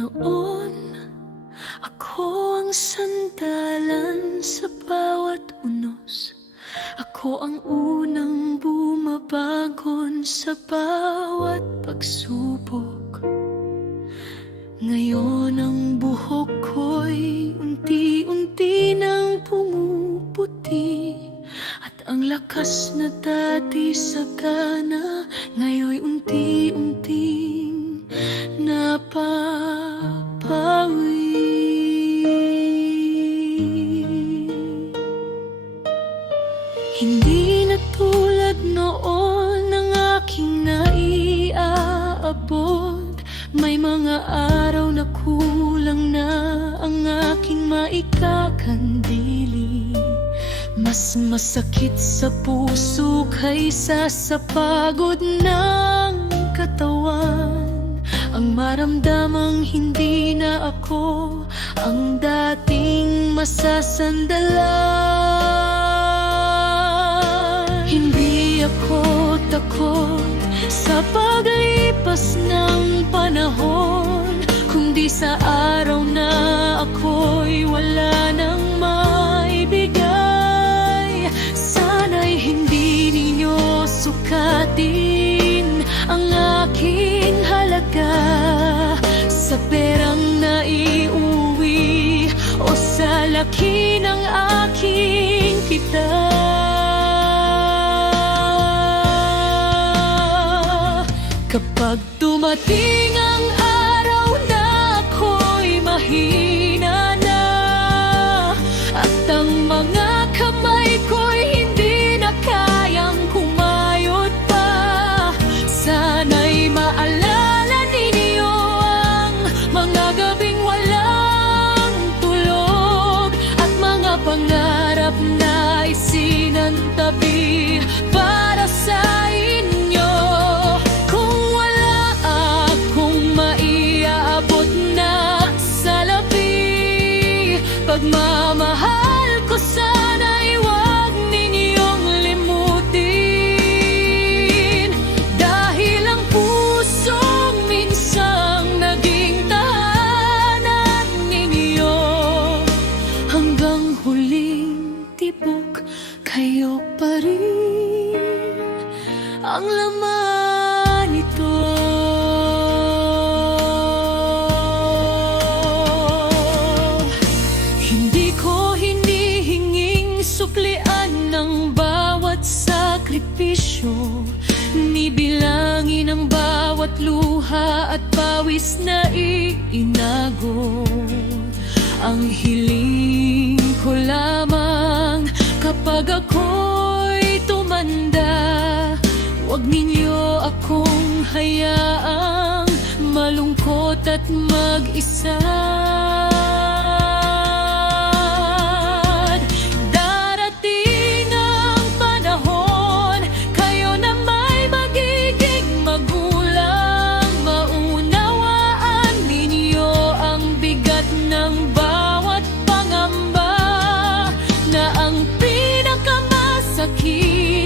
Noon, ako ang sandalan sa bawat unos. Ako ang unang bumabangon sa bawat pagsubok. Ngayon ang buhok ko'y unti-unti nang pumuputi, at ang lakas na dati sagana ngayon'y unti-unting napapawi. Hindi na tulad noon ang aking naiaabot. May mga araw na kulang na ang aking maikakandili. Mas masakit sa puso kaysa sa pagod ng katawan, ang maramdamang hindi na ako ang dating masasandalan. Hindi ako takot sa paglipas ng panahon, kundi sa araw na ako'y wala nang maibigay. Sana'y hindi ninyo sukatin ang aking halaga sa perang naiuwi o sa laki ng aking kita. Kapag dumating ang araw na ako'y mahina na, at ang mga kamay ko'y hindi na kayang kumayod pa, sana'y maalala ninyo ang mga gabing walang tulog at mga pangarap na isinantabi para sa pagmamahal ko. Sana'y huwag ninyong limutin, dahil ang pusong minsang naging tahanan ninyo, hanggang huling tibok kayo pa rin ang laman nito. Suklian ng bawat sakripisyo, nibilangin ang bawat luha at pawis na iinago. Ang hiling ko lamang kapag ako'y tumanda, huwag ninyo akong hayaang malungkot at mag-isa.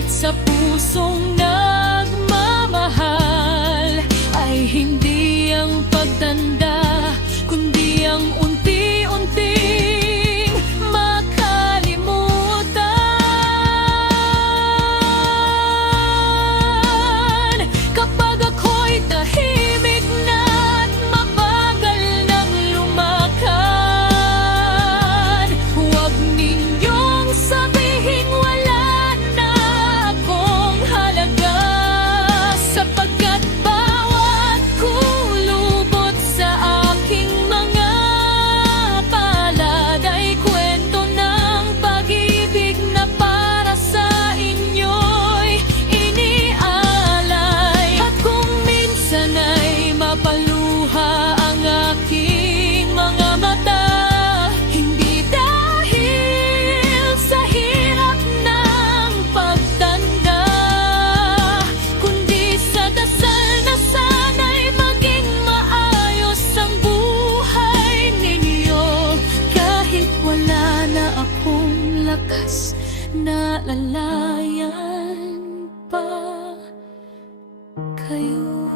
Sa pusong nagmamahal ay hindi ang pagtanda, kundi ang unti-unting makalimutan. Kapag ako'y tahimik na at mabagal nang lumakad, huwag ninyong sabihin wala, sapagkat bawat kulubot sa aking mga palad ay kwento ng pag-ibig na para sa inyo'y inialay. At kung minsan ay mapaluha ang aking mga mata, hindi dahil sa hirap ng pagtanda, dasal na sana'y maging maayos ang buhay ninyo. Kahit wala na akong lakas, naalalayan pa kayo.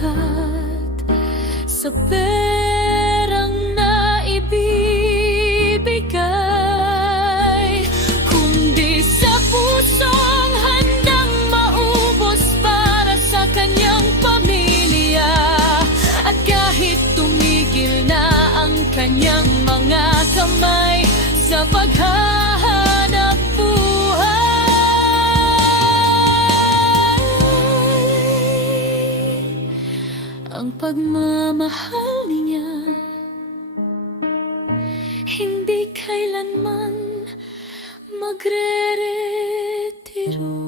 lahat sa perang naibibigay, kundi sa pusong handang maubos para sa kanyang pamilya. At kahit tumigil na ang kanyang mga kamay sa paghahanap buhay, ang pagmamahal niya hindi kailanman magre-retiro.